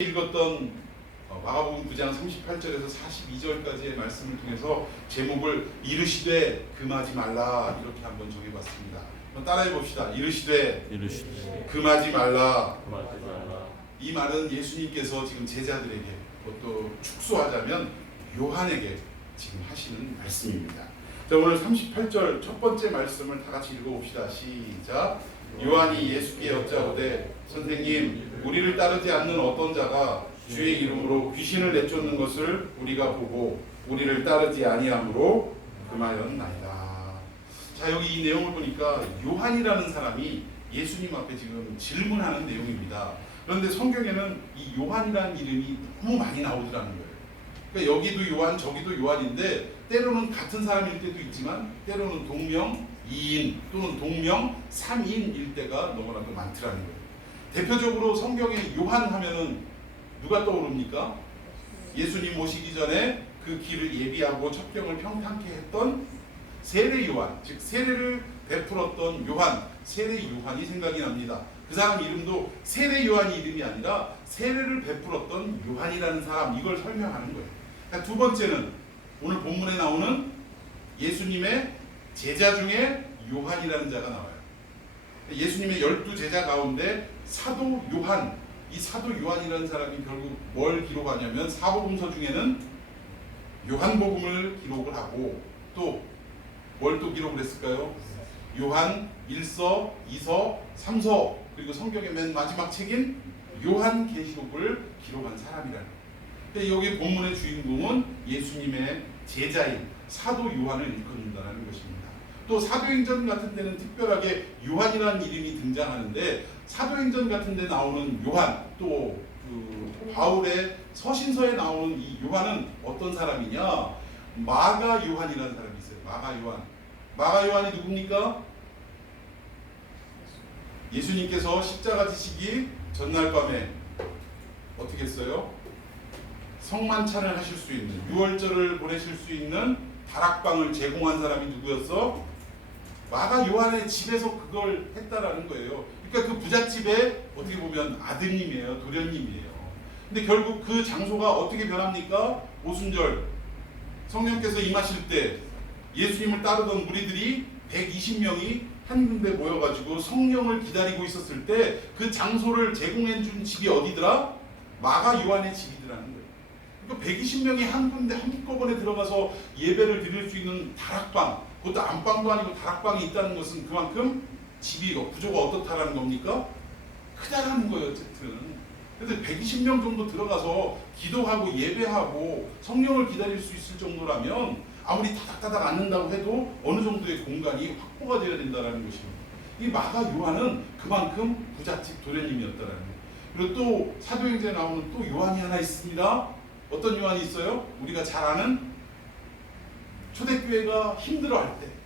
읽었던 마가복음 9장 38절에서 42절까지의 말씀을 통해서 제목을 이르시되 금하지 말라 이렇게 한번 정해봤습니다. 한번 따라해 봅시다. 이르시되 금하지 말라. 이 말은 예수님께서 지금 제자들에게, 또 축소하자면 요한에게 지금 하시는 말씀입니다. 자, 오늘 38절 첫 번째 말씀을 다 같이 읽어봅시다. 시작. 요한이 예수께 여짜오되 선생님, 우리를 따르지 않는 어떤 자가 주의 이름으로 귀신을 내쫓는 것을 우리가 보고 우리를 따르지 아니함으로 금하였나이다. 자, 여기 이 내용을 보니까 요한이라는 사람이 예수님 앞에 지금 질문하는 내용입니다. 그런데 성경에는 이 요한이라는 이름이 너무 많이 나오더라는 거예요. 그러니까 여기도 요한, 저기도 요한인데 때로는 같은 사람일 때도 있지만 때로는 동명 이인 또는 동명 삼인일 때가 너무나도 많더라는 거예요. 대표적으로 성경에 요한 하면은 누가 떠오릅니까? 예수님 오시기 전에 그 길을 예비하고 첩경을 평탄케 했던 세례 요한, 즉 세례를 베풀었던 요한, 세례 요한이 생각이 납니다. 그 사람 이름도 세례 요한이 이름이 아니라 세례를 베풀었던 요한이라는 사람, 이걸 설명하는 거예요. 그러니까 두 번째는 오늘 본문에 나오는 예수님의 제자 중에 요한이라는 자가 나와요. 예수님의 12제자 가운데 사도 요한, 이 사도 요한이라는 사람이 결국 뭘 기록하냐면 사복음서 중에는 요한복음을 기록을 하고 또 뭘 또 기록을 했을까요? 요한 1서, 2서, 3서, 그리고 성경의 맨 마지막 책인 요한계시록을 기록한 사람이라는 거예요. 여기 본문의 주인공은 예수님의 제자인 사도 요한을 일컫는다는 것입니다. 또 사도행전 같은 데는 특별하게 요한이라는 이름이 등장하는데 사도행전 같은 데 나오는 요한, 또 그 바울의 서신서에 나오는 이 요한은 어떤 사람이냐? 마가 요한이라는 사람이 있어요. 마가 요한. 마가 요한이 누굽니까? 예수님께서 십자가 지시기 전날 밤에 어떻게 했어요? 성만찬을 하실 수 있는, 유월절을 보내실 수 있는 다락방을 제공한 사람이 누구였어? 마가 요한의 집에서 그걸 했다라는 거예요. 그러니까 그 부잣집의 어떻게 보면 아드님이에요. 도련님이에요. 근데 결국 그 장소가 어떻게 변합니까? 오순절 성령께서 임하실 때 예수님을 따르던 무리들이 120명이 한 군데 모여가지고 성령을 기다리고 있었을 때 그 장소를 제공해 준 집이 어디더라? 마가 요한의 집이더라는 거예요. 그러니까 120명이 한 군데 한꺼번에 들어가서 예배를 드릴 수 있는 다락방, 그것도 안방도 아니고 다락방이 있다는 것은 그만큼 집이 구조가 어떻다라는 겁니까? 크다라는 거예요. 어쨌든. 그래서 120명 정도 들어가서 기도하고 예배하고 성령을 기다릴 수 있을 정도라면 아무리 타닥타닥 앉는다고 해도 어느 정도의 공간이 확보가 되어야 된다는 것입니다. 이 마가 요한은 그만큼 부잣집 도련님이었다라는 거예요. 그리고 또 사도행전에 나오는 또 요한이 하나 있습니다. 어떤 요한이 있어요? 우리가 잘 아는 초대교회가 힘들어할 때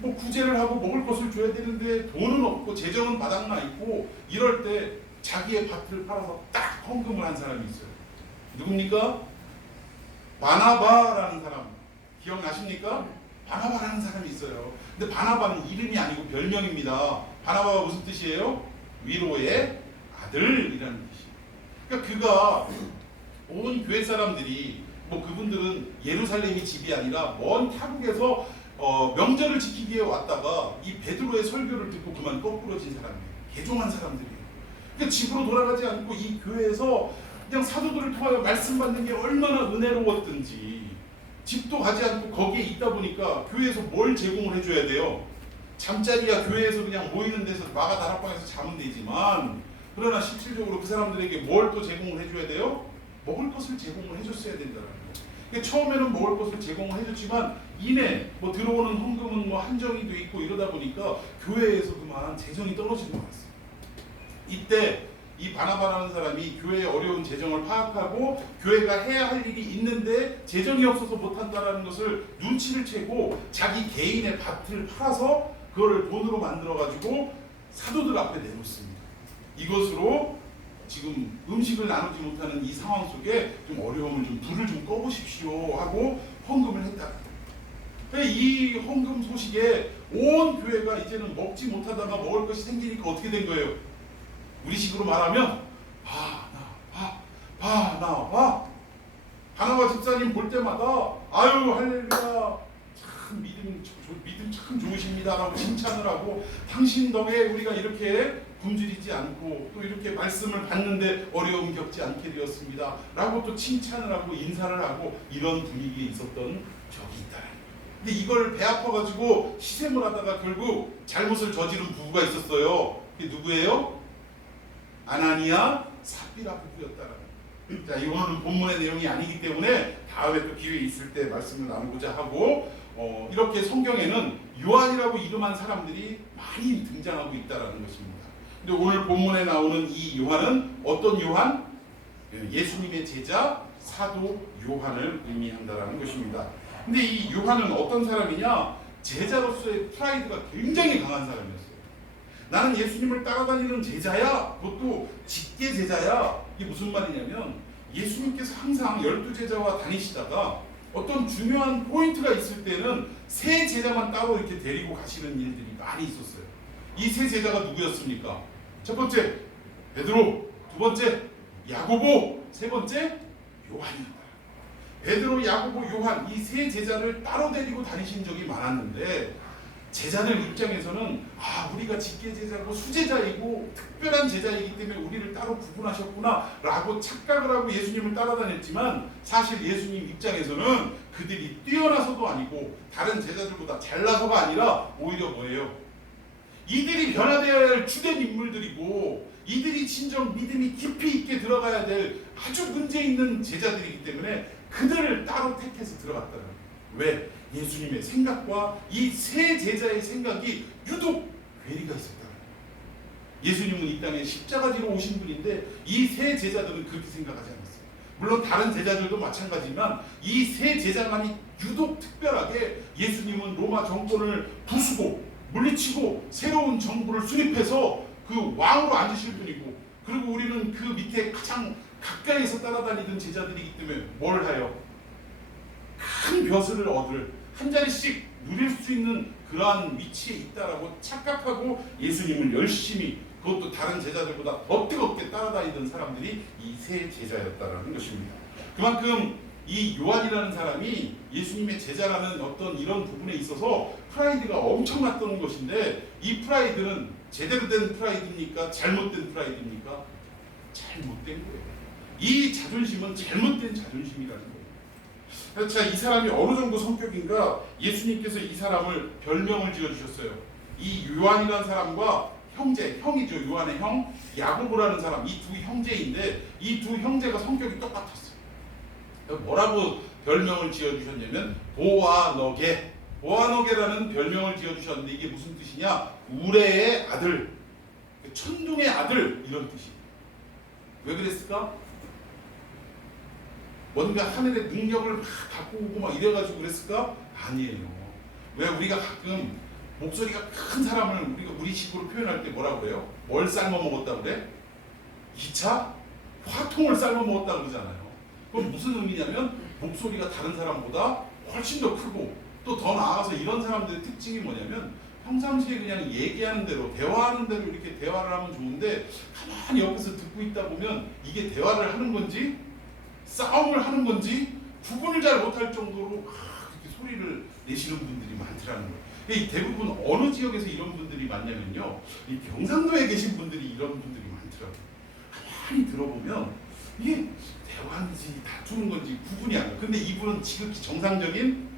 뭐 구제를 하고 먹을 것을 줘야 되는데 돈은 없고 재정은 바닥나 있고 이럴 때 자기의 밭을 팔아서 딱 헌금을 한 사람이 있어요. 누굽니까? 바나바라는 사람 기억나십니까? 바나바라는 사람이 있어요. 근데 바나바는 이름이 아니고 별명입니다. 바나바가 무슨 뜻이에요? 위로의 아들이라는 뜻이에요. 그러니까 그가 온 교회 사람들이 뭐 그분들은 예루살렘이 집이 아니라 먼 타국에서 명절을 지키기에 왔다가 이 베드로의 설교를 듣고 그만 거꾸러진 사람이에요. 개종한 사람들이에요. 그러니까 집으로 돌아가지 않고 이 교회에서 그냥 사도들을 통하여 말씀 받는 게 얼마나 은혜로웠든지 집도 가지 않고 거기에 있다 보니까 교회에서 뭘 제공을 해줘야 돼요? 잠자리야 교회에서 그냥 모이는 데서 마가 다락방에서 자면 되지만 그러나 실질적으로 그 사람들에게 뭘 또 제공을 해줘야 돼요? 먹을 것을 제공을 해줬어야 된다는 거예요. 그러니까 처음에는 먹을 것을 제공을 해줬지만 이내 뭐 들어오는 헌금은 뭐 한정이 돼 있고 이러다 보니까 교회에서 그만 재정이 떨어지는 것 같습니다. 이때 이 바나바라는 사람이 교회의 어려운 재정을 파악하고 교회가 해야 할 일이 있는데 재정이 없어서 못한다는 것을 눈치를 채고 자기 개인의 밭을 팔아서 그거를 돈으로 만들어가지고 사도들 앞에 내놓습니다. 이것으로 지금 음식을 나누지 못하는 이 상황 속에 좀 어려움을 좀 불을 좀 꺼보십시오 하고 헌금을 했다. 이 헌금 소식에 온 교회가 이제는 먹지 못하다가 먹을 것이 생기니까 어떻게 된 거예요? 우리식으로 말하면 나 바나바 집사님 볼 때마다 아유 할렐루야 참 믿음 참 좋으십니다라고 칭찬을 하고 당신 덕에 우리가 이렇게 굶주리지 않고 또 이렇게 말씀을 받는데 어려움 겪지 않게 되었습니다 라고 또 칭찬을 하고 인사를 하고 이런 분위기에 있었던 적이 있다. 근데 이걸 배 아파가지고 시샘을 하다가 결국 잘못을 저지른 부부가 있었어요. 그게 누구예요? 아나니아 삽비라 부부였다라는. 자, 이거는 본문의 내용이 아니기 때문에 다음에 또 기회 있을 때 말씀을 나누고자 하고 이렇게 성경에는 요한이라고 이름한 사람들이 많이 등장하고 있다라는 것입니다. 근데 오늘 본문에 나오는 이 요한은 어떤 요한? 예수님의 제자 사도 요한을 의미한다라는 것입니다. 근데 이 요한은 어떤 사람이냐? 제자로서의 프라이드가 굉장히 강한 사람이었어요. 나는 예수님을 따라다니는 제자야. 그것도 직계 제자야. 이게 무슨 말이냐면 예수님께서 항상 12제자와 다니시다가 어떤 중요한 포인트가 있을 때는 세 제자만 따로 이렇게 데리고 가시는 일들이 많이 있었어요. 이 세 제자가 누구였습니까? 첫 번째 베드로, 두 번째 야고보, 세 번째 요한입니다. 베드로, 야고보, 요한 이 세 제자를 따로 데리고 다니신 적이 많았는데 제자들 입장에서는 우리가 직계 제자고 수제자이고 특별한 제자이기 때문에 우리를 따로 구분하셨구나 라고 착각을 하고 예수님을 따라다녔지만 사실 예수님 입장에서는 그들이 뛰어나서도 아니고 다른 제자들보다 잘나서가 아니라 오히려 뭐예요? 이들이 변화되어야 할 주된 인물들이고 이들이 진정 믿음이 깊이 있게 들어가야 될 아주 문제 있는 제자들이기 때문에 그들을 따로 택해서 들어갔다는 거예요. 왜? 예수님의 생각과 이 세 제자의 생각이 유독 괴리가 있었다. 예수님은 이 땅에 십자가 지러 오신 분인데 이 세 제자들은 그렇게 생각하지 않았어요. 물론 다른 제자들도 마찬가지지만 이 세 제자만이 유독 특별하게 예수님은 로마 정권을 부수고 물리치고 새로운 정부를 수립해서 그 왕으로 앉으실 분이고 그리고 우리는 그 밑에 가장 가까이서 따라다니던 제자들이기 때문에 뭘 하여? 큰 벼슬을 얻을 한 자리씩 누릴 수 있는 그러한 위치에 있다라고 착각하고 예수님을 열심히 그것도 다른 제자들보다 더 뜨겁게 따라다니던 사람들이 이 세 제자였다라는 것입니다. 그만큼 이 요한이라는 사람이 예수님의 제자라는 어떤 이런 부분에 있어서 프라이드가 엄청났던 것인데 이 프라이드는 제대로 된 프라이드입니까? 잘못된 프라이드입니까? 잘못된 거예요. 이 자존심은 잘못된 자존심이라는 거예요. 자, 이 사람이 어느 정도 성격인가? 예수님께서 이 사람을 별명을 지어주셨어요. 이 요한이라는 사람과 형이죠. 요한의 형 야고보라는 사람, 이 두 형제인데 이 두 형제가 성격이 똑같았어요. 뭐라고 별명을 지어주셨냐면 보아너게라는 별명을 지어주셨는데 이게 무슨 뜻이냐? 우레의 아들, 천둥의 아들 이런 뜻이에요. 왜 그랬을까? 뭔가 하늘의 능력을 막 갖고 오고 막 이래가지고 그랬을까? 아니에요. 왜 우리가 가끔 목소리가 큰 사람을 우리 식으로 표현할 때 뭐라고 그래요? 뭘 삶아 먹었다 그래? 2차 화통을 삶아 먹었다 그러잖아요. 그럼 무슨 의미냐면 목소리가 다른 사람보다 훨씬 더 크고 또 더 나아가서 이런 사람들의 특징이 뭐냐면 평상시에 그냥 얘기하는 대로 대화하는 대로 이렇게 대화를 하면 좋은데 가만히 옆에서 듣고 있다 보면 이게 대화를 하는 건지 싸움을 하는 건지 구분을 잘 못할 정도로 그렇게 소리를 내시는 분들이 많더라는 거예요. 이 대부분 어느 지역에서 이런 분들이 많냐면요, 이 경상도에 계신 분들이 이런 분들이 많더라고요. 가만히 들어보면 이게 대화인지 다투는 건지 구분이 안 가요. 근데 이분은 지극히 정상적인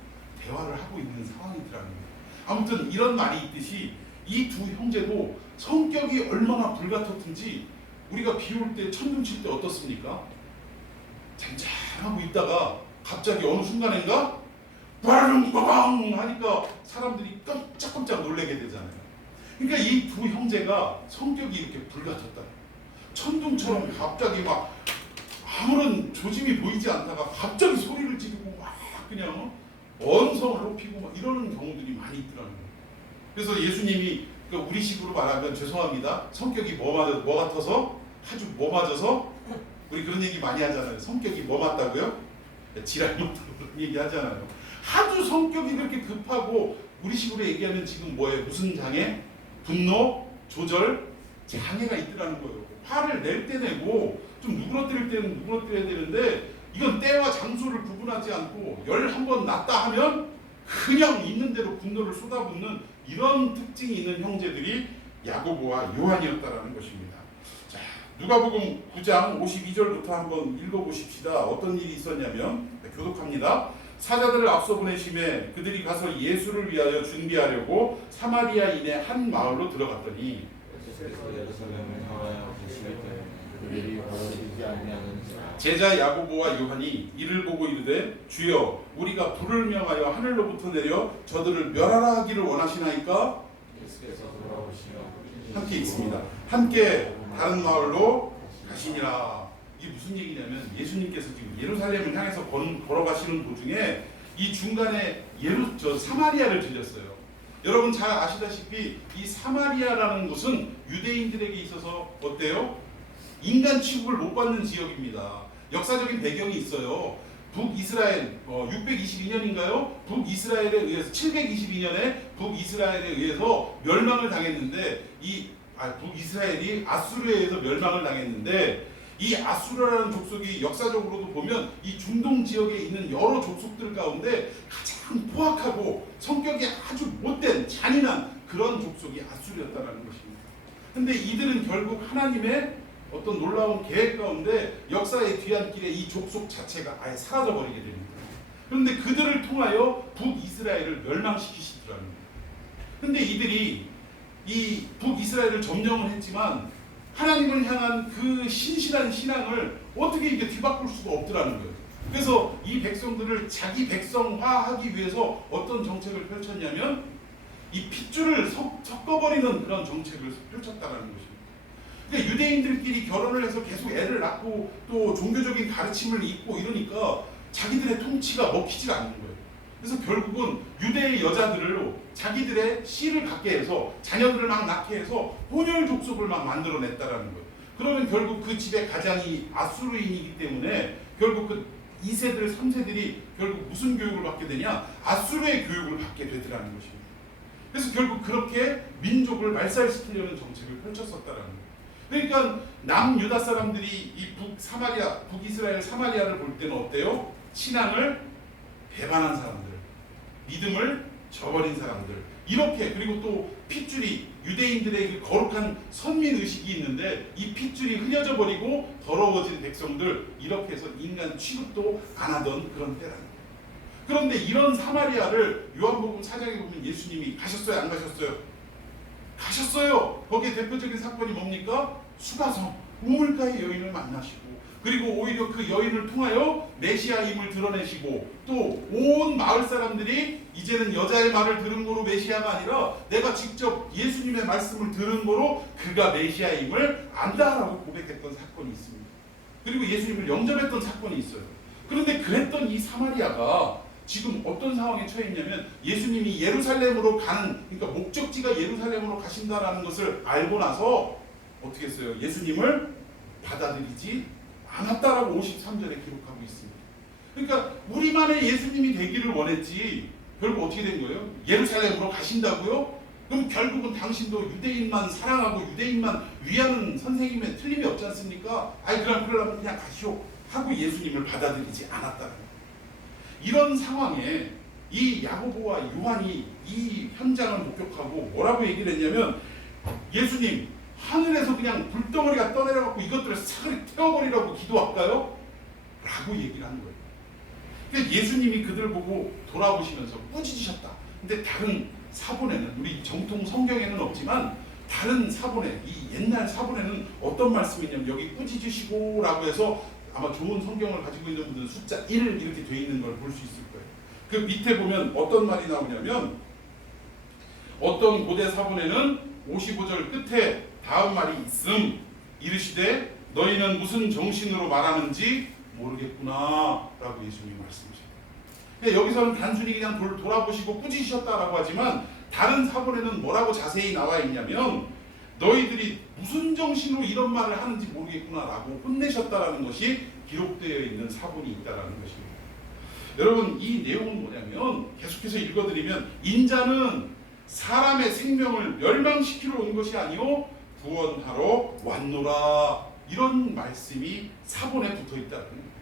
대화를 하고 있는 상황이더라는 거예요. 아무튼 이런 말이 있듯이 이 두 형제도 성격이 얼마나 불같았든지 우리가 비 올 때 천둥 칠 때 어떻습니까? 잔잔하고 있다가 갑자기 어느 순간인가 빠릉빠방 하니까 사람들이 깜짝깜짝 놀라게 되잖아요. 그러니까 이 두 형제가 성격이 이렇게 불같았다. 천둥처럼 갑자기 막 아무런 조짐이 보이지 않다가 갑자기 소리를 지르고 막 그냥 언성을 높이고 막 이러는 경우들이 많이 있더라는 거예요. 그래서 예수님이 우리 식으로 말하면 죄송합니다. 성격이 뭐 같아서? 아주 뭐 맞아서? 우리 그런 얘기 많이 하잖아요. 성격이 뭐 맞다고요? 지랄 못하고 그런 얘기 하잖아요. 하도 성격이 그렇게 급하고 우리 식으로 얘기하면 지금 뭐예요? 무슨 장애? 분노, 조절, 장애가 있더라는 거예요. 화를 낼 때 내고 좀 좀 누그러뜨릴 때는 누그러뜨려야 되는데 이건 때와 장소를 구분하지 않고 11번 났다 하면 그냥 있는 대로 분노를 쏟아붓는 이런 특징이 있는 형제들이 야고보와 요한이었다라는 것입니다. 자, 누가복음 9장 52절부터 한번 읽어보십시다. 어떤 일이 있었냐면, 교독합니다. 사자들을 앞서 보내심에 그들이 가서 예수를 위하여 준비하려고 사마리아인의 한 마을로 들어갔더니 제자 야고보와 요한이 이를 보고 이르되 주여 우리가 불을 명하여 하늘로부터 내려 저들을 멸하라 하기를 원하시나이까? 함께 있습니다. 함께 다른 마을로 가시니라. 이게 무슨 얘기냐면 예수님께서 지금 예루살렘을 향해서 걸어가시는 도중에 이 중간에 사마리아를 들렸어요. 여러분 잘 아시다시피 이 사마리아라는 곳은 유대인들에게 있어서 어때요? 인간 취급을 못 받는 지역입니다. 역사적인 배경이 있어요. 북이스라엘 622년인가요? 북이스라엘에 의해서 722년에 북이스라엘에 의해서 멸망을 당했는데 북이스라엘이 아수르에 의해서 멸망을 당했는데 이 아수르라는 족속이 역사적으로도 보면 이 중동 지역에 있는 여러 족속들 가운데 가장 포악하고 성격이 아주 못된 잔인한 그런 족속이 아수르였다는 것입니다. 근데 이들은 결국 하나님의 어떤 놀라운 계획 가운데 역사의 뒤안길에 이 족속 자체가 아예 사라져버리게 됩니다. 그런데 그들을 통하여 북이스라엘을 멸망시키시더라는 거예요. 근데 이들이 이 북이스라엘을 점령을 했지만 하나님을 향한 그 신실한 신앙을 어떻게 이게 뒤바꿀 수가 없더라는 거예요. 그래서 이 백성들을 자기 백성화하기 위해서 어떤 정책을 펼쳤냐면 이 핏줄을 섞어버리는 그런 정책을 펼쳤다는 것입니다. 그러니까 유대인들끼리 결혼을 해서 계속 애를 낳고 또 종교적인 가르침을 입고 이러니까 자기들의 통치가 먹히질 않는 거예요. 그래서 결국은 유대의 여자들로 자기들의 씨를 갖게 해서 자녀들을 막 낳게 해서 혼혈 족속을 막 만들어냈다라는 거예요. 그러면 결국 그 집의 가장이 아수르인이기 때문에 결국 그 2세들, 3세들이 결국 무슨 교육을 받게 되냐? 아수르의 교육을 받게 되더라는 것입니다. 그래서 결국 그렇게 민족을 말살시키려는 정책을 펼쳤었다라는 거예요. 그러니까 남유다 사람들이 이 북이스라엘 사마리아를 볼 때는 어때요? 신앙을 배반한 사람들, 믿음을 저버린 사람들, 이렇게. 그리고 또 핏줄이 유대인들의 그 거룩한 선민의식이 있는데 이 핏줄이 흐려져 버리고 더러워진 백성들, 이렇게 해서 인간 취급도 안 하던 그런 때라는 거예요. 그런데 이런 사마리아를 요한복음 4장에 보면 예수님이 가셨어요? 안 가셨어요? 가셨어요. 거기에 대표적인 사건이 뭡니까? 수가성, 우물가의 여인을 만나시고, 그리고 오히려 그 여인을 통하여 메시아임을 드러내시고, 또 온 마을 사람들이 이제는 여자의 말을 들은 거로 메시아가 아니라 내가 직접 예수님의 말씀을 들은 거로 그가 메시아임을 안다라고 고백했던 사건이 있습니다. 그리고 예수님을 영접했던 사건이 있어요. 그런데 그랬던 이 사마리아가 지금 어떤 상황에 처해 있냐면 예수님이 예루살렘으로 가는, 그러니까 목적지가 예루살렘으로 가신다라는 것을 알고 나서 어떻게 했어요? 예수님을 받아들이지 않았다라고 53절에 기록하고 있습니다. 그러니까 우리만의 예수님이 되기를 원했지 결국 어떻게 된 거예요? 예루살렘으로 가신다고요? 그럼 결국은 당신도 유대인만 사랑하고 유대인만 위하는 선생님의 틀림이 없지 않습니까? 그러면 그냥 가시오 하고 예수님을 받아들이지 않았다는 거예요. 이런 상황에 이 야고보와 요한이 이 현장을 목격하고 뭐라고 얘기를 했냐면, 예수님 하늘에서 그냥 불덩어리가 떠내려갖고 이것들을 사그리 태워버리라고 기도할까요? 라고 얘기를 하는 거예요. 그러니까 예수님이 그들 보고 돌아보시면서 꾸짖으셨다. 근데 다른 사본에는, 우리 정통 성경에는 없지만 다른 사본에, 이 옛날 사본에는 어떤 말씀이냐면 여기 꾸짖으시고 라고 해서 아마 좋은 성경을 가지고 있는 분들은 숫자 1 이렇게 돼 있는 걸 볼 수 있을 거예요. 그 밑에 보면 어떤 말이 나오냐면, 어떤 고대 사본에는 55절 끝에 다음 말이 있음. 이르시되 너희는 무슨 정신으로 말하는지 모르겠구나 라고 예수님이 말씀하십니다. 그러니까 여기서는 단순히 그냥 돌아보시고 꾸짖으셨다라고 하지만 다른 사본에는 뭐라고 자세히 나와 있냐면, 너희들이 무슨 정신으로 이런 말을 하는지 모르겠구나라고 혼내셨다라는 것이 기록되어 있는 사본이 있다라는 것입니다. 여러분, 이 내용은 뭐냐면, 계속해서 읽어드리면, 인자는 사람의 생명을 멸망시키러 온 것이 아니요 구원하러 왔노라 이런 말씀이 사본에 붙어 있다는 거예요.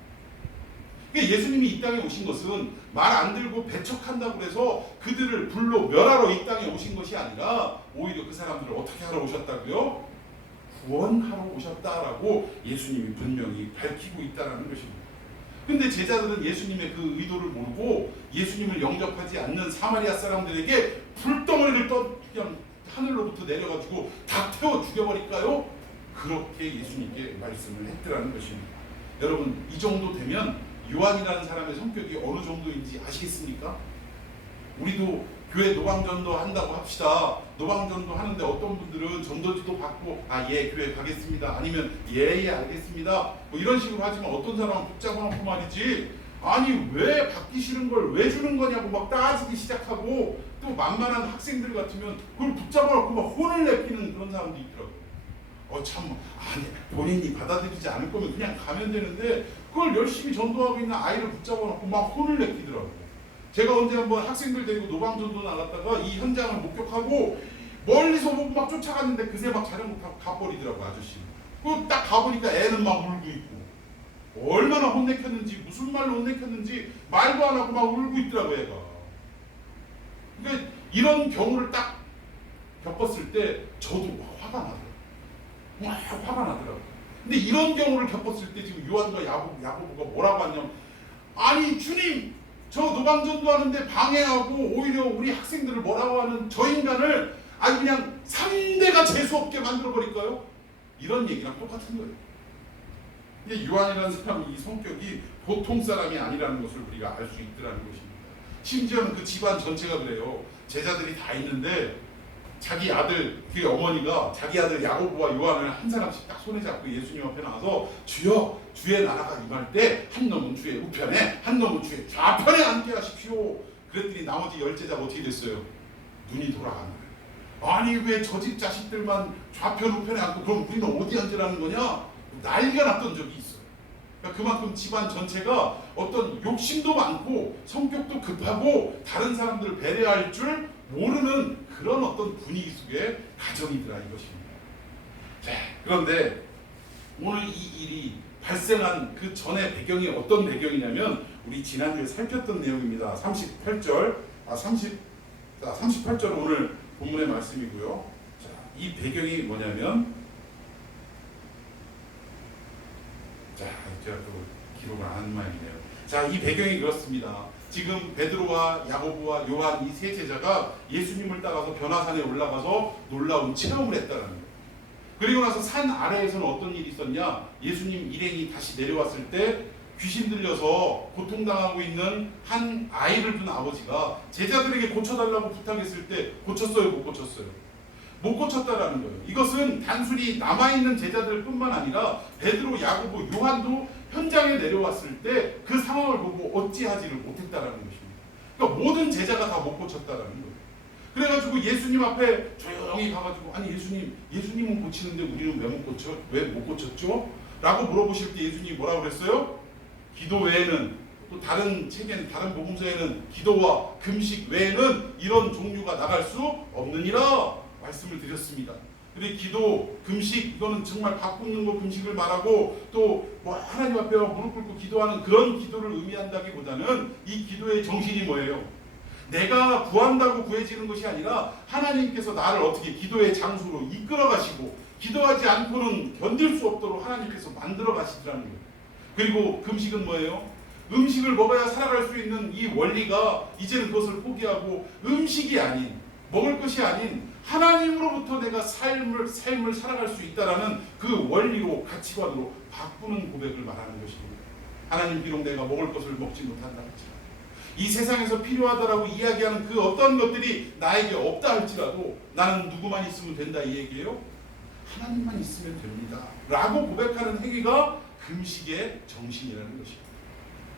그러니까 예수님이 이 땅에 오신 것은 말 안 들고 배척한다고 해서 그들을 불로 멸하러 이 땅에 오신 것이 아니라 오히려 그 사람들을 어떻게 하러 오셨다고요? 구원하러 오셨다라고 예수님이 분명히 밝히고 있다는 것입니다. 근데 제자들은 예수님의 그 의도를 모르고 예수님을 영접하지 않는 사마리아 사람들에게 불덩어리를 그냥 하늘로부터 내려가지고 다 태워 죽여버릴까요? 그렇게 예수님께 말씀을 했더라는 것입니다. 여러분, 이 정도 되면 요한이라는 사람의 성격이 어느 정도인지 아시겠습니까? 우리도 교회 노방전도 한다고 합시다. 노방전도 하는데 어떤 분들은 전도지도 받고 예 교회 가겠습니다. 아니면 예 알겠습니다. 뭐 이런 식으로 하지만 어떤 사람은 붙잡아놓고 말이지, 아니 왜 받기 싫은 걸 왜 주는 거냐고 막 따지기 시작하고, 또 만만한 학생들 같으면 그걸 붙잡아놓고 막 혼을 내피는 그런 사람도 있더라고요. 참, 아니 본인이 받아들이지 않을 거면 그냥 가면 되는데 그걸 열심히 전도하고 있는 아이를 붙잡아놓고 막 혼을 내키더라고요. 제가 언제 한번 학생들 데리고 노방전도 나갔다가 이 현장을 목격하고 멀리서 보고 막 쫓아갔는데 그새 막 자전거 타고 가버리더라고, 아저씨. 그 딱 가보니까 애는 막 울고 있고, 얼마나 혼내켰는지, 무슨 말로 혼내켰는지 말도 안 하고 막 울고 있더라고, 애가. 그러니까 이런 경우를 딱 겪었을 때 저도 막 화가 나더라고요. 막 화가 나더라고요. 근데 이런 경우를 겪었을 때 지금 요한과 야고보가 뭐라고 하냐면, 아니 주님, 저 노방전도 하는데 방해하고 오히려 우리 학생들을 뭐라고 하는 저 인간을 아주 그냥 3대가 재수없게 만들어버릴까요? 이런 얘기랑 똑같은 거예요. 근데 요한이라는 사람이 이 성격이 보통 사람이 아니라는 것을 우리가 알 수 있더라는 것입니다. 심지어는 그 집안 전체가 그래요. 제자들이 다 있는데 자기 아들, 그 어머니가 자기 아들 야고보와 요한을 한 사람씩 딱 손에 잡고 예수님 앞에 나와서 주여, 주의 나라가 임할 때 한 놈은 주의 우편에 한 놈은 주의 좌편에 앉게 하십시오. 그랬더니 나머지 10제자가 어떻게 됐어요? 눈이 돌아가는 거예요. 아니 왜 저 집 자식들만 좌편 우편에 앉고 그럼 우리는 어디 앉으라는 거냐? 난리가 났던 적이 있어요. 그러니까 그만큼 집안 전체가 어떤 욕심도 많고 성격도 급하고 다른 사람들을 배려할 줄 모르는 그런 어떤 분위기 속의 가정이더라 이것입니다. 자, 그런데 오늘 이 일이 발생한 그 전의 배경이 어떤 배경이냐면 우리 지난주에 살폈던 내용입니다. 38절 오늘 본문의 말씀이고요. 자, 이 배경이 뭐냐면, 자, 제가 또 기록을 안 한 말이네요. 자, 이 배경이 그렇습니다. 지금 베드로와 야고보와 요한 이 세 제자가 예수님을 따라서 변화산에 올라가서 놀라운 체험을 했다는 거예요. 그리고 나서 산 아래에서는 어떤 일이 있었냐? 예수님 일행이 다시 내려왔을 때 귀신 들려서 고통당하고 있는 한 아이를 둔 아버지가 제자들에게 고쳐달라고 부탁했을 때 고쳤어요? 못 고쳤어요? 못 고쳤다라는 거예요. 이것은 단순히 남아있는 제자들뿐만 아니라 베드로, 야고보, 요한도 현장에 내려왔을 때 그 상황을 보고 어찌하지를 못했다라는 것입니다. 그러니까 모든 제자가 다 못 고쳤다라는 거예요. 그래가지고 예수님 앞에 조용히 가가지고, 아니 예수님은 고치는데 우리는 왜 못 고쳐? 왜 못 고쳤죠? 라고 물어보실 때 예수님이 뭐라고 그랬어요? 기도 외에는, 또 다른 책에는, 다른 복음서에는 기도와 금식 외에는 이런 종류가 나갈 수 없느니라 말씀을 드렸습니다. 그리고 기도, 금식, 이거는 정말 밥 굶는 거 금식을 말하고 또 뭐 하나님 앞에 무릎 꿇고 기도하는 그런 기도를 의미한다기보다는 이 기도의 정신이 뭐예요? 내가 구한다고 구해지는 것이 아니라 하나님께서 나를 어떻게 기도의 장소로 이끌어 가시고 기도하지 않고는 견딜 수 없도록 하나님께서 만들어 가시더라는 거예요. 그리고 금식은 뭐예요? 음식을 먹어야 살아갈 수 있는 이 원리가 이제는 그것을 포기하고 음식이 아닌, 먹을 것이 아닌 하나님으로부터 내가 삶을 살아갈 수 있다라는 그 원리로, 가치관으로 바꾸는 고백을 말하는 것입니다. 하나님, 비록 내가 먹을 것을 먹지 못한다 할지라도, 이 세상에서 필요하다라고 이야기하는 그 어떤 것들이 나에게 없다 할지라도 나는 누구만 있으면 된다 이 얘기예요? 하나님만 있으면 됩니다 라고 고백하는 행위가 금식의 정신이라는 것입니다.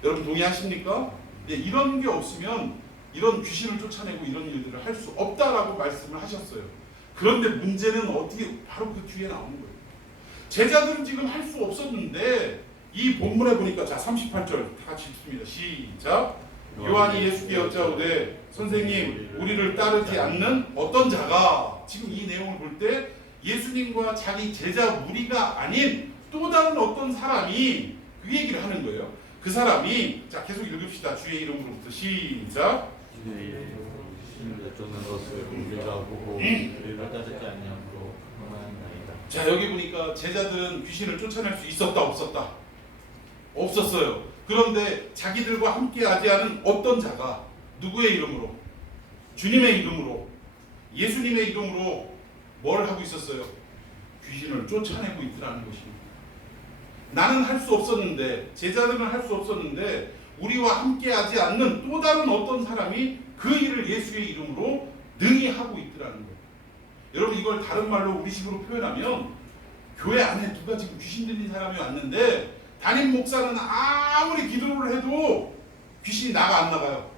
여러분 동의하십니까? 네, 이런 게 없으면 이런 귀신을 쫓아내고 이런 일들을 할 수 없다라고 말씀을 하셨어요. 그런데 문제는 어떻게 바로 그 뒤에 나오는 거예요. 제자들은 지금 할 수 없었는데 이 본문에 보니까, 자 38절 다 같이 읽습니다. 시작. 요한이 예수께 여짜오되 선생님, 우리를 따르지 않는 어떤 자가, 지금 이 내용을 볼 때 예수님과 자기 제자 무리가 아닌 또 다른 어떤 사람이 그 얘기를 하는 거예요. 그 사람이 자 계속 읽읍시다. 주의 이름으로부터 시작. 주의 이름으로 쫓는 것을 우리가 보고 우리가 따르지 아니함으로 평안하나이다. 자 여기 보니까 제자들은 귀신을 쫓아낼 수 있었다 없었다? 없었어요. 그런데 자기들과 함께하지 않은 어떤 자가 누구의 이름으로? 주님의 이름으로, 예수님의 이름으로 뭘 하고 있었어요? 귀신을 쫓아내고 있더라는 것입니다. 나는 할 수 없었는데, 제자들은 할 수 없었는데 우리와 함께하지 않는 또 다른 어떤 사람이 그 일을 예수의 이름으로 능히 하고 있더라는 거예요. 여러분 이걸 다른 말로 우리식으로 표현하면 교회 안에 누가 지금 귀신 들린 사람이 왔는데 담임 목사는 아무리 기도를 해도 귀신이 안 나가요.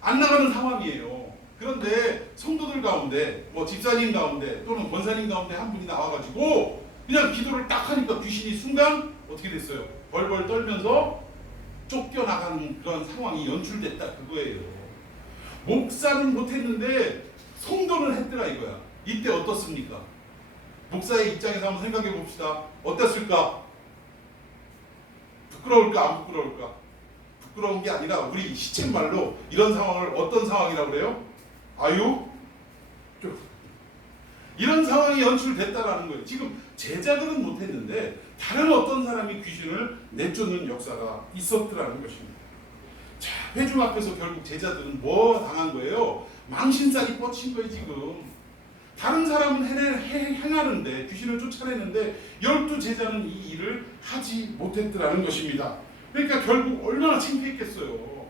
안 나가는 상황이에요. 그런데 성도들 가운데 뭐 집사님 가운데 또는 권사님 가운데 한 분이 나와가지고 그냥 기도를 딱 하니까 귀신이 순간 어떻게 됐어요? 벌벌 떨면서 쫓겨나가는 그런 상황이 연출됐다 그거예요. 목사는 못했는데 성도는 했더라 이거야. 이때 어떻습니까? 목사의 입장에서 한번 생각해 봅시다. 어땠을까? 부끄러울까 안 부끄러울까? 부끄러운 게 아니라 우리 시쳇말로 이런 상황을 어떤 상황이라고 그래요? 아유? 이런 상황이 연출됐다라는 거예요. 지금 제자들은 못했는데 다른 어떤 사람이 귀신을 내쫓는 역사가 있었더라는 것입니다. 자, 회중 앞에서 결국 제자들은 뭐 당한 거예요? 망신살이 뻗친 거예요 지금. 다른 사람은 행하는데 귀신을 쫓아내는데 12제자는 이 일을 하지 못했더라는 것입니다. 그러니까 결국 얼마나 창피했겠어요.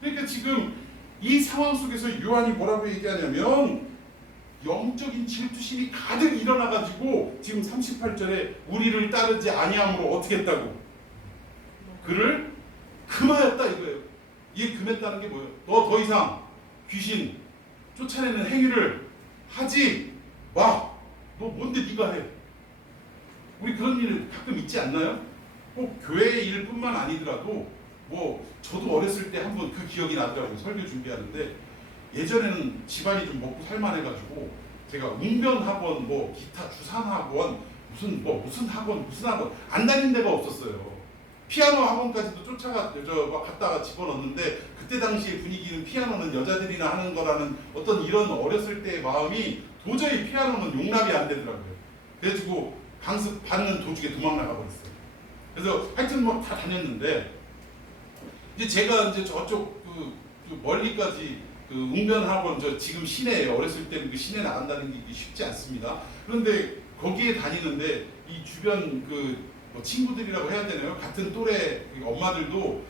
그러니까 지금 이 상황 속에서 요한이 뭐라고 얘기하냐면 영적인 질투심이 가득 일어나가지고 지금 38절에 우리를 따르지 아니함으로 어떻게 했다고? 그를 금하였다 이거예요. 이 금했다는 게 뭐예요? 너 더 이상 귀신 쫓아내는 행위를 하지 마. 너 뭔데 네가 해? 우리 그런 일 가끔 있지 않나요? 꼭 교회 일뿐만 아니더라도 뭐 저도 어렸을 때 한번 그 기억이 나더라고요. 설교 준비하는데 예전에는 집안이 좀 먹고 살만해가지고 제가 웅변 학원, 뭐 기타 주산 학원, 무슨 학원 안 다닌 데가 없었어요. 피아노 학원까지도 갔다가 집어넣었는데 그때 당시의 분위기는 피아노는 여자들이나 하는 거라는 어떤 이런 어렸을 때의 마음이 도저히 피아노는 용납이 안 되더라고요. 그래가지고 강습 받는 도중에 도망나가 버렸어요. 그래서 하여튼 뭐 다 다녔는데 이제 제가 이제 저쪽 그 멀리까지 그 웅변학원 저 지금 시내에 어렸을 때는 그 시내 나간다는 게 쉽지 않습니다. 그런데 거기에 다니는데 이 주변 뭐 친구들이라고 해야 되나요? 같은 또래 엄마들도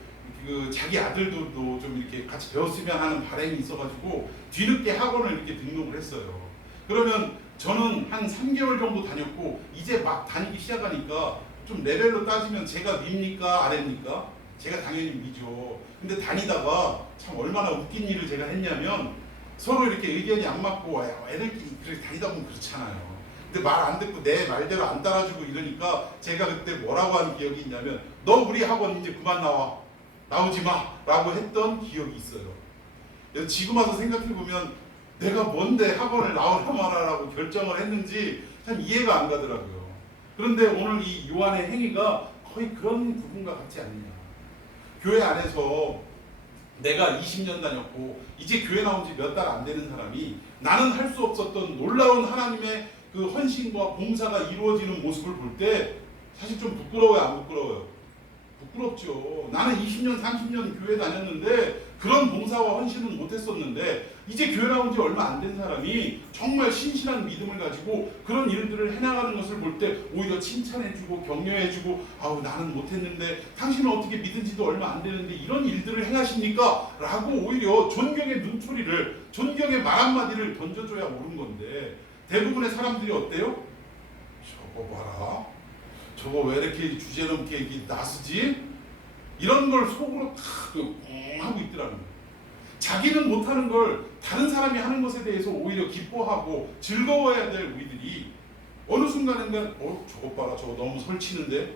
그 자기 아들들도 좀 이렇게 같이 배웠으면 하는 바람이 있어가지고 뒤늦게 학원을 이렇게 등록을 했어요. 그러면 저는 한 3개월 정도 다녔고 이제 막 다니기 시작하니까 좀 레벨로 따지면 제가 밉니까 아래입니까? 제가 당연히 미죠. 근데 다니다가 참 얼마나 웃긴 일을 제가 했냐면 서로 이렇게 의견이 안 맞고 애들끼리 그렇게 다니다 보면 그렇잖아요. 근데 말 안 듣고 내 말대로 안 따라주고 이러니까 제가 그때 뭐라고 한 기억이 있냐면 너 우리 학원 이제 그만 나오지 마 라고 했던 기억이 있어요. 지금 와서 생각해보면 내가 뭔데 학원을 나오라 마라라고 결정을 했는지 참 이해가 안 가더라고요. 그런데 오늘 이 요한의 행위가 거의 그런 부분과 같지 않느냐. 교회 안에서 내가 20년 다녔고 이제 교회 나온 지 몇 달 안 되는 사람이 나는 할 수 없었던 놀라운 하나님의 그 헌신과 봉사가 이루어지는 모습을 볼 때 사실 좀 부끄러워요 안 부끄러워요? 부끄럽죠. 나는 20년 30년 교회 다녔는데 그런 봉사와 헌신은 못했었는데 이제 교회 나온 지 얼마 안 된 사람이 정말 신실한 믿음을 가지고 그런 일들을 해나가는 것을 볼 때 오히려 칭찬해주고 격려해주고 아우 나는 못했는데 당신은 어떻게 믿은지도 얼마 안 되는데 이런 일들을 행하십니까? 라고 오히려 존경의 눈초리를 존경의 말 한마디를 던져줘야 옳은 건데 대부분의 사람들이 어때요? 저거 봐라. 저거 왜 이렇게 주제넘게 나서지? 이런 걸 속으로 다 하고 있더라는 거예요. 자기는 못하는 걸 다른 사람이 하는 것에 대해서 오히려 기뻐하고 즐거워해야 될 우리들이 어느 순간인가 저거 봐라 저거 너무 설치는데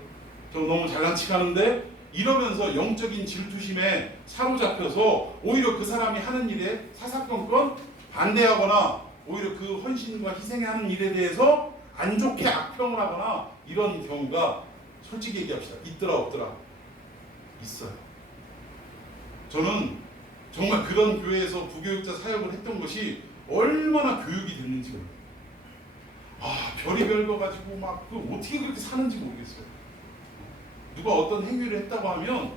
저거 너무 잘난 척하는데 이러면서 영적인 질투심에 사로잡혀서 오히려 그 사람이 하는 일에 사사건건 반대하거나 오히려 그 헌신과 희생하는 일에 대해서 안 좋게 악평을 하거나 이런 경우가 솔직히 얘기합시다. 있더라 없더라? 있어요. 저는 정말 그런 교회에서 부교육자 사역을 했던 것이 얼마나 교육이 됐는지 몰라요. 별의별 거 가지고 막 어떻게 그렇게 사는지 모르겠어요. 누가 어떤 행위를 했다고 하면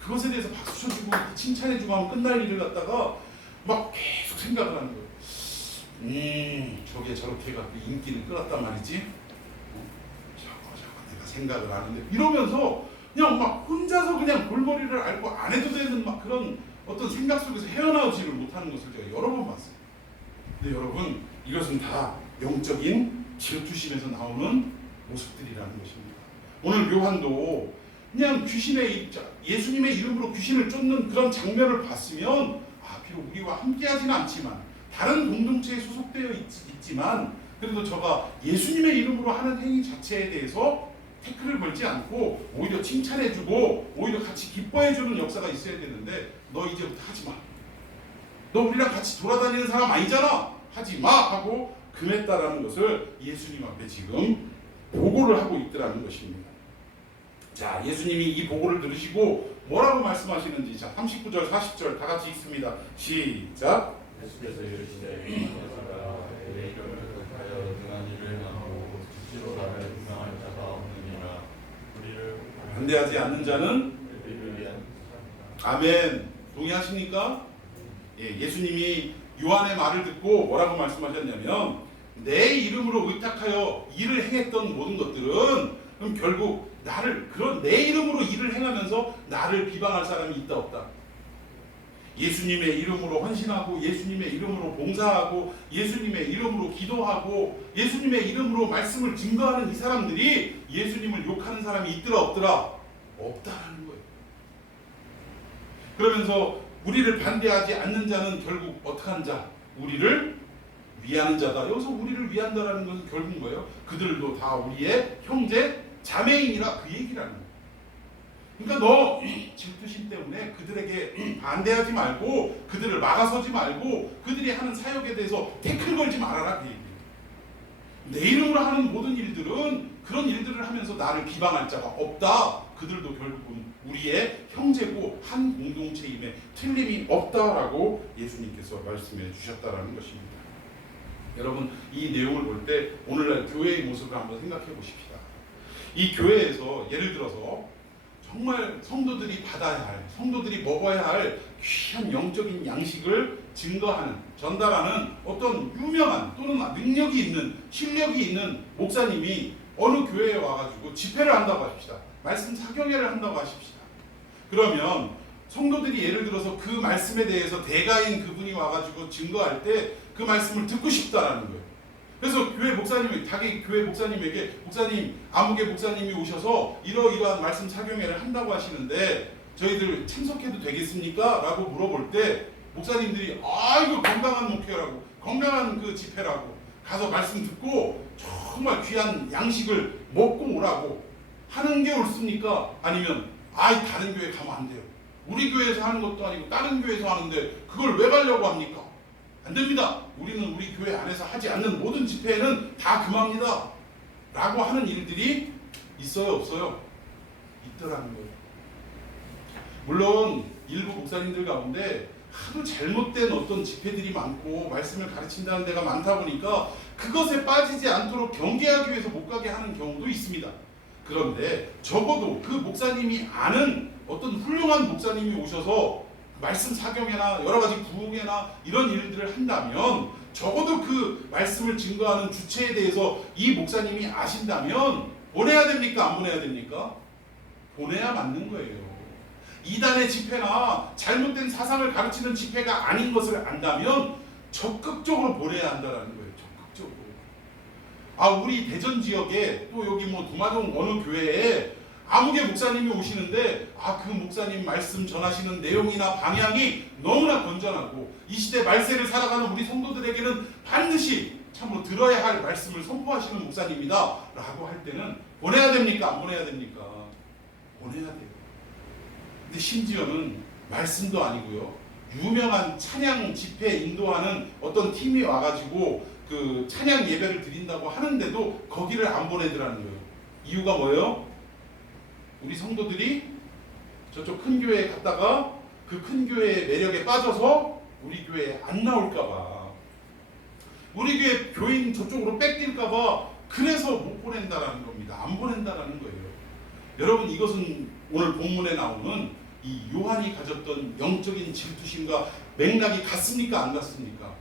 그것에 대해서 박수 쳐주고 칭찬해주고 하면 끝날 일을 갖다가 막 계속 생각을 하는 거예요. 저게 저렇게 해갖고 인기를 끌었단 말이지. 저거 내가 생각을 하는데 이러면서 그냥 막 혼자서 그냥 골머리를 앓고 안 해도 되는 막 그런 어떤 생각 속에서 헤어나오지를 못하는 것을 제가 여러 번 봤어요. 근데 여러분, 이것은 다 영적인 질투심에서 나오는 모습들이라는 것입니다. 오늘 요한도 그냥 예수님의 이름으로 귀신을 쫓는 그런 장면을 봤으면 비록 우리와 함께하지는 않지만 다른 공동체에 소속되어 있지만 그래도 저가 예수님의 이름으로 하는 행위 자체에 대해서 태클을 걸지 않고 오히려 칭찬해주고 오히려 같이 기뻐해주는 역사가 있어야 되는데 너 이제부터 하지 마. 너 우리랑 같이 돌아다니는 사람 아니잖아. 하지 마 하고 금했다라는 것을 예수님 앞에 지금 보고를 하고 있더라는 것입니다. 자, 예수님이 이 보고를 들으시고 뭐라고 말씀하시는지 자 39절 40절 다 같이 읽습니다. 시작. 예수께서 이르시되 예수가 내 이름을 택하여 등한 일을 행하고 수시로 나를 부정할 자가 없느니라. 우리를 반대하지 않는 자는 우리를 위한 아멘. 동의하십니까? 예수님이 요한의 말을 듣고 뭐라고 말씀하셨냐면 내 이름으로 의탁하여 일을 행했던 모든 것들은 그럼 결국 그런 내 이름으로 일을 행하면서 나를 비방할 사람이 있다 없다. 예수님의 이름으로 헌신하고 예수님의 이름으로 봉사하고 예수님의 이름으로 기도하고 예수님의 이름으로 말씀을 증거하는 이 사람들이 예수님을 욕하는 사람이 있더라 없더라? 없다라는 거예요. 그러면서 우리를 반대하지 않는 자는 결국 어떻게 하는 자? 우리를 위하는 자다. 여기서 우리를 위한다라는 것은 결국 뭐예요? 그들도 다 우리의 형제 자매인이라 그 얘기라는 거예요. 그러니까 너 질투심 때문에 그들에게 반대하지 말고 그들을 막아서지 말고 그들이 하는 사역에 대해서 태클 걸지 말아라 그 얘기예요. 내 이름으로 하는 모든 일들은 그런 일들을 하면서 나를 비방할 자가 없다. 그들도 결국은 우리의 형제고 한 공동체임에 틀림이 없다라고 예수님께서 말씀해 주셨다라는 것입니다. 여러분, 이 내용을 볼 때 오늘날 교회의 모습을 한번 생각해 보십시다. 이 교회에서 예를 들어서 정말 성도들이 받아야 할, 성도들이 먹어야 할 귀한 영적인 양식을 증거하는, 전달하는 어떤 유명한 또는 능력이 있는, 실력이 있는 목사님이 어느 교회에 와가지고 집회를 한다고 하십시다. 말씀 사경회를 한다고 하십시다. 그러면 성도들이 예를 들어서 그 말씀에 대해서 대가인 그분이 와가지고 증거할 때 그 말씀을 듣고 싶다라는 거예요. 그래서 자기 교회 목사님에게 목사님, 아무개 목사님이 오셔서 이러이러한 말씀 사경회를 한다고 하시는데 저희들 참석해도 되겠습니까? 라고 물어볼 때 목사님들이 이거 건강한 목회라고, 건강한 그 집회라고 가서 말씀 듣고 정말 귀한 양식을 먹고 오라고 하는 게 옳습니까? 아니면 다른 교회 가면 안 돼요. 우리 교회에서 하는 것도 아니고 다른 교회에서 하는데 그걸 왜 가려고 합니까? 안 됩니다. 우리는 우리 교회 안에서 하지 않는 모든 집회는 다 금합니다. 라고 하는 일들이 있어요, 없어요? 있더라는 거예요. 물론 일부 목사님들 가운데 하도 잘못된 어떤 집회들이 많고 말씀을 가르친다는 데가 많다 보니까 그것에 빠지지 않도록 경계하기 위해서 못 가게 하는 경우도 있습니다. 그런데 적어도 그 목사님이 아는 어떤 훌륭한 목사님이 오셔서 말씀 사경회나 여러 가지 부흥회나 이런 일들을 한다면 적어도 그 말씀을 증거하는 주체에 대해서 이 목사님이 아신다면 보내야 됩니까? 안 보내야 됩니까? 보내야 맞는 거예요. 이단의 집회나 잘못된 사상을 가르치는 집회가 아닌 것을 안다면 적극적으로 보내야 한다는 거예요. 적극적으로. 우리 대전 지역에 또 여기 도마동 어느 교회에 아무개 목사님이 오시는데 그 목사님 말씀 전하시는 내용이나 방향이 너무나 건전하고 이 시대 말세를 살아가는 우리 성도들에게는 반드시 참으로 들어야 할 말씀을 선포하시는 목사님이다 라고 할 때는 보내야 됩니까? 안 보내야 됩니까? 보내야 돼요. 근데 심지어는 말씀도 아니고요, 유명한 찬양 집회 인도하는 어떤 팀이 와가지고 그 찬양 예배를 드린다고 하는데도 거기를 안 보내더라는 거예요. 이유가 뭐예요? 우리 성도들이 저쪽 큰 교회에 갔다가 그 큰 교회의 매력에 빠져서 우리 교회에 안 나올까봐, 우리 교회 교인 저쪽으로 뺏길까봐 그래서 못 보낸다라는 겁니다. 안 보낸다라는 거예요. 여러분, 이것은 오늘 본문에 나오는 이 요한이 가졌던 영적인 질투심과 맥락이 같습니까? 안 같습니까?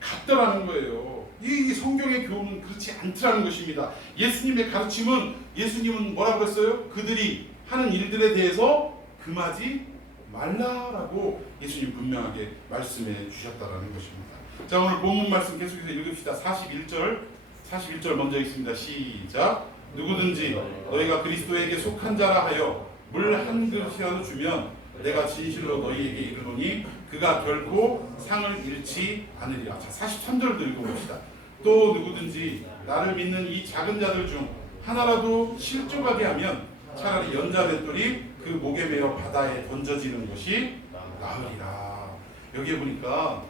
같더라는 거예요. 이 성경의 교훈은 그렇지 않더라는 것입니다. 예수님의 가르침은, 예수님은 뭐라 그랬어요? 그들이 하는 일들에 대해서 금하지 말라라고 예수님 분명하게 말씀해 주셨다라는 것입니다. 자, 오늘 본문 말씀 계속해서 읽읍시다. 41절 먼저 읽습니다. 시작. 누구든지 너희가 그리스도에게 속한 자라 하여 물 한 그릇이라도 주면 내가 진실로 너희에게 이르노니 그가 결코 상을 잃지 않으리라. 자, 43절도 읽어봅시다. 또 누구든지 나를 믿는 이 작은 자들 중 하나라도 실족하게 하면 차라리 연자 맷돌이 그 목에 매어 바다에 던져지는 것이 나으리라. 여기에 보니까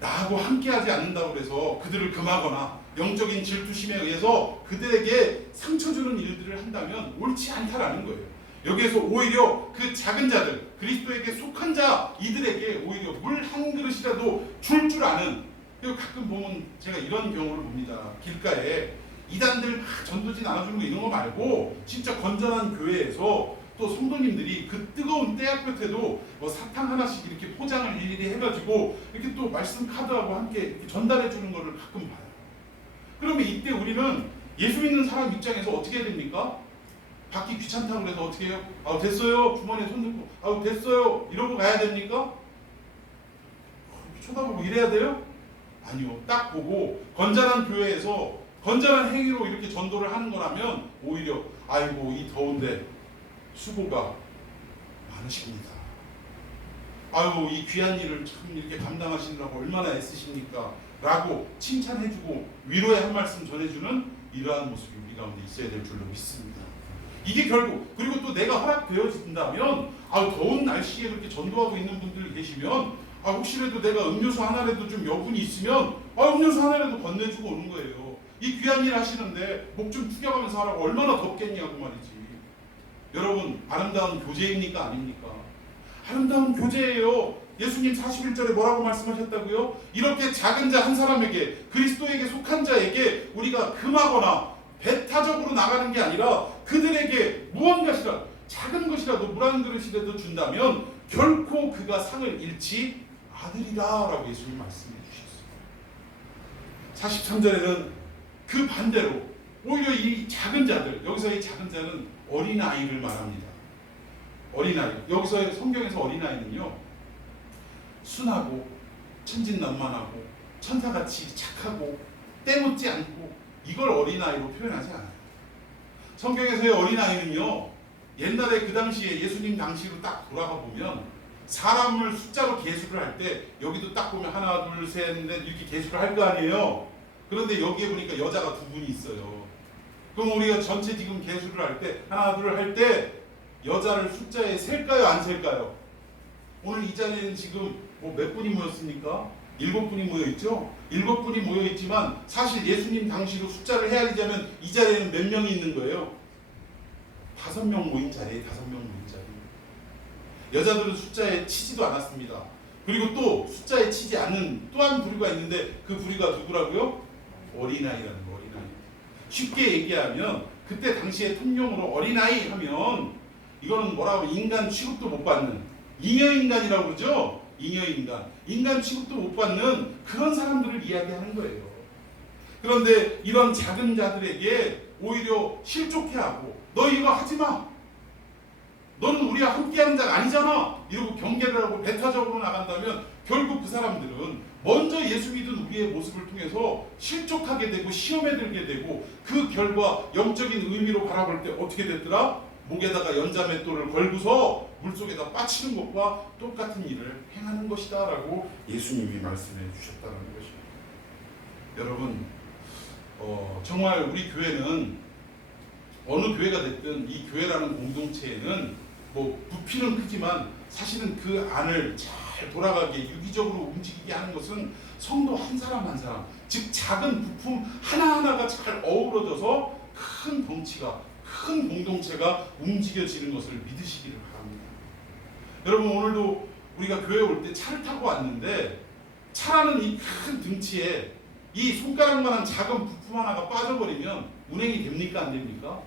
나하고 함께하지 않는다고 해서 그들을 금하거나 영적인 질투심에 의해서 그들에게 상처 주는 일들을 한다면 옳지 않다라는 거예요. 여기에서 오히려 그 작은 자들, 그리스도에게 속한 자 이들에게 오히려 물 한 그릇이라도 줄 아는, 가끔 보면 제가 이런 경우를 봅니다. 길가에 이단들 막 전도지 나눠주는 거 이런 거 말고 진짜 건전한 교회에서 또 성도님들이 그 뜨거운 때학볕에도 뭐 사탕 하나씩 이렇게 포장을 일일이 해가지고 이렇게 또 말씀 카드하고 함께 이렇게 전달해 주는 거를 가끔 봐요. 그러면 이때 우리는 예수 믿는 사람 입장에서 어떻게 해야 됩니까? 받기 귀찮다고 해서 어떻게 해요? 아, 됐어요. 주머니에 손 들고 아, 됐어요. 이러고 가야 됩니까? 쳐다보고 이래야 돼요? 아니요. 딱 보고 건전한 교회에서 건전한 행위로 이렇게 전도를 하는 거라면 오히려 아이고 이 더운데 수고가 많으십니다. 아유 이 귀한 일을 참 이렇게 감당하시느라고 얼마나 애쓰십니까? 라고 칭찬해주고 위로의 한 말씀 전해주는 이러한 모습이 우리 가운데 있어야 될 줄로 믿습니다. 이게 결국, 그리고 또 내가 허락되어진다면 더운 날씨에 그렇게 전도하고 있는 분들 계시면 혹시라도 내가 음료수 하나라도 좀 여분이 있으면 음료수 하나라도 건네주고 오는 거예요. 이 귀한 일 하시는데 목 좀 축여가면서 하라고 얼마나 덥겠냐고 말이지. 여러분, 아름다운 교제입니까? 아닙니까? 아름다운 교제예요. 예수님 41절에 뭐라고 말씀하셨다고요? 이렇게 작은 자 한 사람에게, 그리스도에게 속한 자에게 우리가 금하거나 배타적으로 나가는 게 아니라 그들에게 무언가시라, 작은 것이라도 물 한 그릇이라도 준다면 결코 그가 상을 잃지 않으리라 라고 예수님 말씀해 주셨어요. 43절에는 그 반대로 오히려 이 작은 자들, 여기서 이 작은 자는 어린아이를 말합니다. 어린아이, 여기서 성경에서 어린아이는요, 순하고 천진난만하고 천사같이 착하고 때묻지 않고, 이걸 어린아이로 표현하지 않아요. 성경에서의 어린아이는요, 옛날에 그 당시에 예수님 당시로 딱 돌아가 보면 사람을 숫자로 계수를 할 때 여기도 딱 보면 하나 둘 셋 넷 이렇게 계수를 할 거 아니에요. 그런데 여기에 보니까 여자가 두 분이 있어요. 그럼 우리가 전체 지금 계수를 할 때 하나 둘 할 때 여자를 숫자에 셀까요 안 셀까요? 오늘 이 자리에는 지금 몇 분이 모였습니까? 7분이 모여있죠? 7분이 모여있지만 사실 예수님 당시로 숫자를 헤아리자면 이 자리에는 몇 명이 있는 거예요? 5명 모인 자리에 5명 모인 자리. 여자들은 숫자에 치지도 않았습니다. 그리고 또 숫자에 치지 않는 또 한 부류가 있는데 그 부류가 누구라고요? 어린아이라는 거, 어린아이. 쉽게 얘기하면 그때 당시에 통용으로 어린아이 하면 이거는 뭐라고, 인간 취급도 못 받는 잉여인간이라고 그러죠? 잉여인간, 인간 취급도 못 받는 그런 사람들을 이야기하는 거예요. 그런데 이런 작은 자들에게 오히려 실족해하고 너 이거 하지마, 너는 우리와 함께하는 자가 아니잖아 이러고 경계를 하고 배타적으로 나간다면 결국 그 사람들은 먼저 예수 믿은 우리의 모습을 통해서 실족하게 되고 시험에 들게 되고 그 결과 영적인 의미로 바라볼 때 어떻게 됐더라? 목에다가 연자맷돌을 걸고서 물속에다 빠치는 것과 똑같은 일을 행하는 것이다 라고 예수님이 말씀해 주셨다는 것입니다. 여러분, 정말 우리 교회는 어느 교회가 됐든 이 교회라는 공동체에는 부피는 크지만 사실은 그 안을 잘 돌아가게 유기적으로 움직이게 하는 것은 성도 한 사람 한 사람, 즉 작은 부품 하나하나가 잘 어우러져서 큰 덩치가, 큰 공동체가 움직여지는 것을 믿으시기를 바랍니다. 여러분, 오늘도 우리가 교회에 올 때 차를 타고 왔는데 차라는 이 큰 등치에 이 손가락만한 작은 부품 하나가 빠져버리면 운행이 됩니까? 안 됩니까?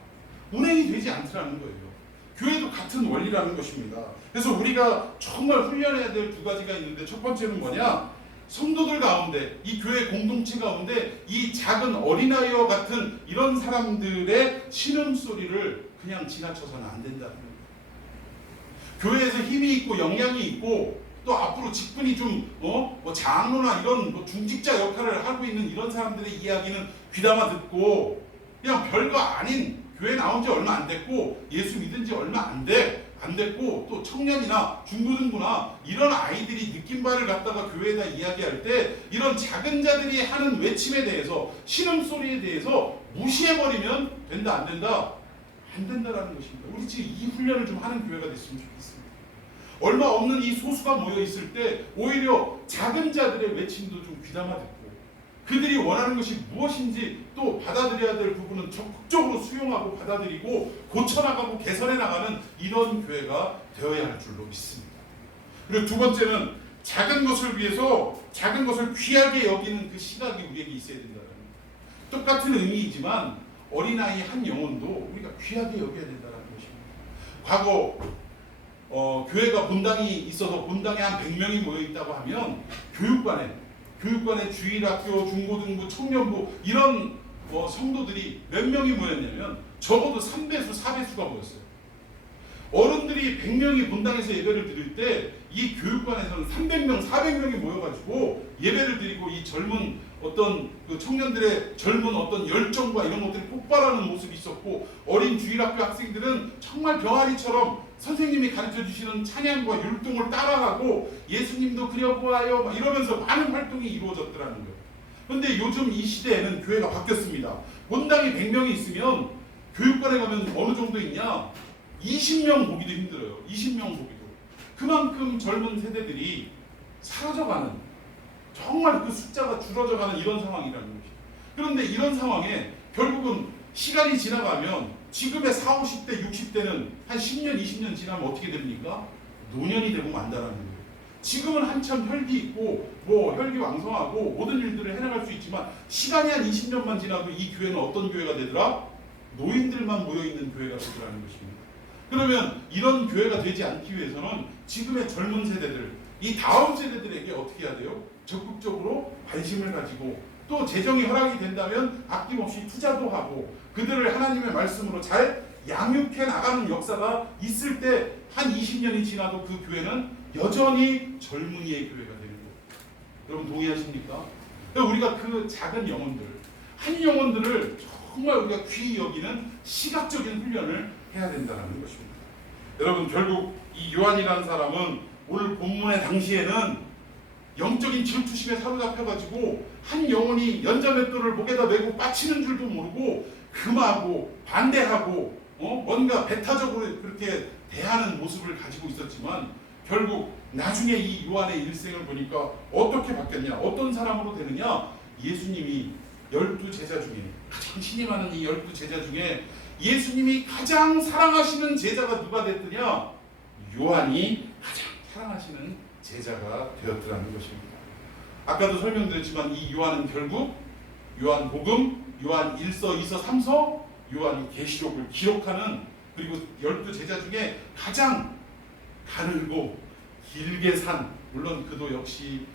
운행이 되지 않더라는 거예요. 교회도 같은 원리라는 것입니다. 그래서 우리가 정말 훈련해야 될 두 가지가 있는데, 첫 번째는 뭐냐? 성도들 가운데, 이 교회 공동체 가운데 이 작은 어린아이와 같은 이런 사람들의 신음소리를 그냥 지나쳐서는 안 된다는 거예요. 교회에서 힘이 있고 영향이 있고 또 앞으로 직분이 좀 뭐 장로나 이런 뭐 중직자 역할을 하고 있는 이런 사람들의 이야기는 귀담아 듣고, 그냥 별거 아닌, 교회 나온 지 얼마 안 됐고 예수 믿은 지 얼마 안 됐고 또 청년이나 중고등부나 이런 아이들이 느낀 바를 갖다가 교회에다 이야기할 때 이런 작은 자들이 하는 외침에 대해서, 신음소리에 대해서 무시해버리면 된다 안 된다? 안 된다라는 것입니다. 우리 지금 이 훈련을 좀 하는 교회가 됐으면 좋겠습니다. 얼마 없는 이 소수가 모여 있을 때 오히려 작은 자들의 외침도 좀 귀담아 듣고 그들이 원하는 것이 무엇인지 또 받아들여야 될 부분은 적극적으로 수용하고 받아들이고 고쳐나가고 개선해 나가는 이런 교회가 되어야 할 줄로 믿습니다. 그리고 두 번째는 작은 것을 위해서 작은 것을 귀하게 여기는 그 시각이 우리에게 있어야 된다는 거예요. 똑같은 의미이지만 어린아이 한 영혼도 우리가 귀하게 여겨야 된다는 것입니다. 과거 교회가 본당이 있어서 본당에 한 100명이 모여 있다고 하면 교육관에 주일학교, 중고등부, 청년부 이런 성도들이 몇 명이 모였냐면 적어도 3배수, 4배수가 모였어요. 어른들이 100명이 본당에서 예배를 드릴 때 이 교육관에서는 300명, 400명이 모여가지고 예배를 드리고 이 젊은 어떤 그 청년들의 젊은 어떤 열정과 이런 것들이 폭발하는 모습이 있었고, 어린 주일학교 학생들은 정말 병아리처럼 선생님이 가르쳐 주시는 찬양과 율동을 따라하고 예수님도 그려보아요 막 이러면서 많은 활동이 이루어졌더라는 거예요. 그런데 요즘 이 시대에는 교회가 바뀌었습니다. 본당이 100명이 있으면 교육관에 가면 어느 정도 있냐? 20명 보기도 힘들어요. 20명 보기도. 그만큼 젊은 세대들이 사라져가는, 정말 그 숫자가 줄어져가는 이런 상황이라는 거죠. 그런데 이런 상황에 결국은 시간이 지나가면 지금의 40, 50대, 60대는 한 10년, 20년 지나면 어떻게 됩니까? 노년이 되고 만다라는 거예요. 지금은 한참 혈기 있고 뭐 혈기왕성하고 모든 일들을 해나갈 수 있지만 시간이 한 20년만 지나도 이 교회는 어떤 교회가 되더라? 노인들만 모여있는 교회가 되더라는 것입니다. 그러면 이런 교회가 되지 않기 위해서는 지금의 젊은 세대들, 이 다음 세대들에게 어떻게 해야 돼요? 적극적으로 관심을 가지고 또 재정이 허락이 된다면 아낌없이 투자도 하고 그들을 하나님의 말씀으로 잘 양육해 나가는 역사가 있을 때 한 20년이 지나도 그 교회는 여전히 젊은이의 교회가 되는 거예요. 여러분 동의하십니까? 우리가 그 작은 영혼들, 한 영혼들을 정말 우리가 귀히 여기는 시각적인 훈련을 해야 된다는 것입니다. 여러분 결국 이 요한이라는 사람은 오늘 본문의 당시에는 영적인 질투심에 사로잡혀가지고 한 영혼이 연자맷돌을 목에다 메고 빠치는 줄도 모르고 금하고 반대하고 뭔가 배타적으로 그렇게 대하는 모습을 가지고 있었지만 결국 나중에 이 요한의 일생을 보니까 어떻게 바뀌었냐, 어떤 사람으로 되느냐, 예수님이 12제자 중에 가장 신이 많은 이 12제자 중에 예수님이 가장 사랑하시는 제자가 누가 됐더냐? 요한이 가장 사랑하시는 제자가 되었더라는 것입니다. 아까도 설명드렸지만 이 요한은 결국 요한복음, 요한 1서, 2서, 3서, 요한 계시록을 기록하는, 그리고 12제자 중에 가장 가늘고 길게 산, 물론 그도 역시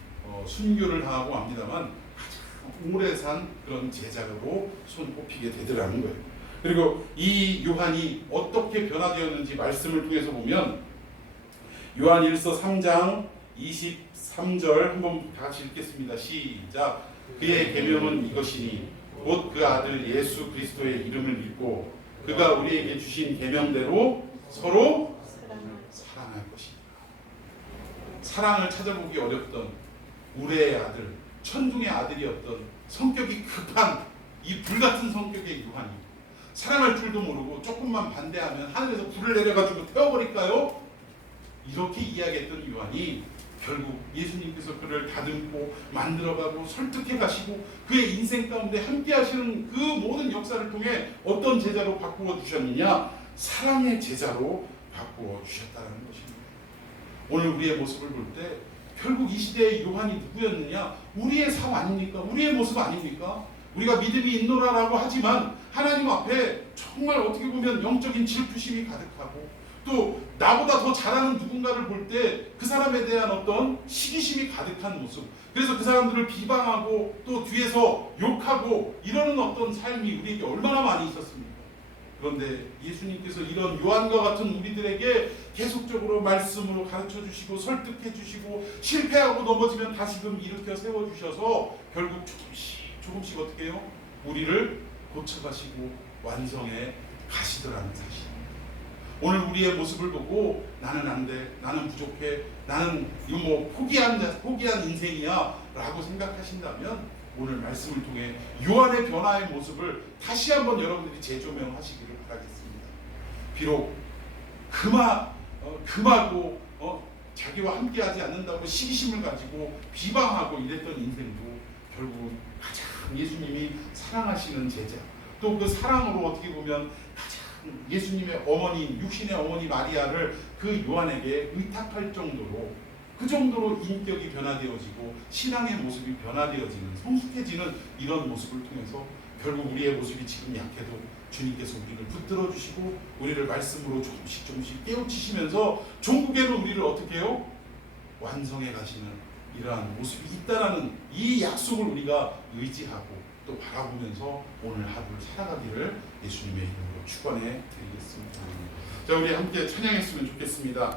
순교를 당하고 합니다만 가장 오래 산 그런 제자로 손꼽히게 되더라는 거예요. 그리고 이 요한이 어떻게 변화되었는지 말씀을 통해서 보면 요한 1서 3장 23절 한번 다 같이 읽겠습니다. 시작. 그의 계명은 이것이니 곧 그 아들 예수 그리스도의 이름을 믿고 그가 우리에게 주신 계명대로 서로 사랑할 것이다. 사랑을 찾아보기 어렵던 우레의 아들, 천둥의 아들이었던 성격이 급한 이 불같은 성격의 요한이 사랑할 줄도 모르고 조금만 반대하면 하늘에서 불을 내려가지고 태워버릴까요? 이렇게 이야기했던 요한이 결국 예수님께서 그를 다듬고 만들어가고 설득해 가시고 그의 인생 가운데 함께 하시는 그 모든 역사를 통해 어떤 제자로 바꾸어 주셨느냐? 사랑의 제자로 바꾸어 주셨다는 것입니다. 오늘 우리의 모습을 볼 때 결국 이 시대의 요한이 누구였느냐? 우리의 삶 아닙니까? 우리의 모습 아닙니까? 우리가 믿음이 있노라라고 하지만 하나님 앞에 정말 어떻게 보면 영적인 질투심이 가득하고 또 나보다 더 잘하는 누군가를 볼 때 그 사람에 대한 어떤 시기심이 가득한 모습, 그래서 그 사람들을 비방하고 또 뒤에서 욕하고 이러는 어떤 삶이 우리에게 얼마나 많이 있었습니까? 그런데 예수님께서 이런 요한과 같은 우리들에게 계속적으로 말씀으로 가르쳐 주시고 설득해 주시고 실패하고 넘어지면 다시금 일으켜 세워 주셔서 결국 조금씩 어떻게 해요? 우리를 고쳐가시고 완성해 가시더라는 사실. 오늘 우리의 모습을 보고 나는 안 돼, 나는 부족해, 나는 이거 뭐 포기한 인생이야 라고 생각하신다면 오늘 말씀을 통해 요한의 변화의 모습을 다시 한번 여러분들이 재조명하시기를 바라겠습니다. 비록 금하고 자기와 함께하지 않는다고 시기심을 가지고 비방하고 이랬던 인생도 결국은 가장 예수님이 사랑하시는 제자, 또 그 사랑으로 어떻게 보면 가장 예수님의 어머니, 육신의 어머니 마리아를 그 요한에게 의탁할 정도로 그 정도로 인격이 변화되어지고 신앙의 모습이 변화되어지는 성숙해지는 이런 모습을 통해서 결국 우리의 모습이 지금 약해도 주님께서 우리를 붙들어 주시고 우리를 말씀으로 조금씩 깨우치시면서 종국에는 우리를 어떻게 해요? 완성해 가시는 이러한 모습이 있다라는 이 약속을 우리가 의지하고 또 바라보면서 오늘 하루를 살아가기를 예수님의 이름으로 축원해 드리겠습니다. 자, 우리 함께 찬양했으면 좋겠습니다.